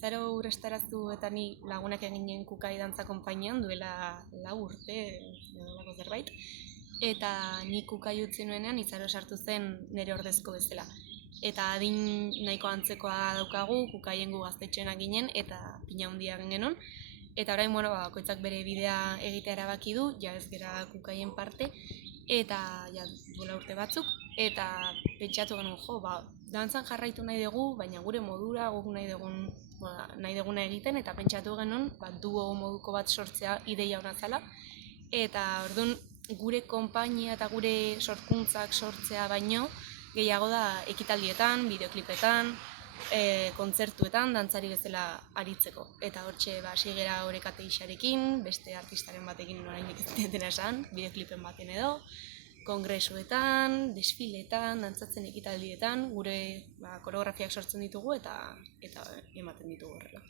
Izaro Urrestarazu eta ni lagunak eginen Kukai dantza konpainian duela 4 urte edo zerbait. Eta ni Kukai utzi nuenean Izaro sartu zen nire ordezko bezala. Eta adin nahiko antzekoa daukagu, Kukaien gu gaztetxoenak ginen eta pina handia genuen. Eta orain, bakoitzak bere bidea egitea erabaki du, ja ez gera Kukaien parte, eta ja duela urte batzuk, eta pentsatu genuen, dantzan jarraitu nahi dugu, baina gure modura, guk nahi duguna egiten, eta pentsatu genuen, duo moduko bat sortzea ideia hona zala, eta orduan gure konpainia eta gure sorkuntzak sortzea baino, gehiago da ekitaldietan, bideoklipetan, kontzertuetan, dantzari bezala aritzeko. Eta hortxe hasi gera Orekate Ixarekin, beste artistaren batekin oraindik ez dena esan, bideoklipen baten edo, kongresuetan, desfiletan, dantzatzen ekitaldietan, gure koreografiak sortzen ditugu eta ematen ditugu horrela.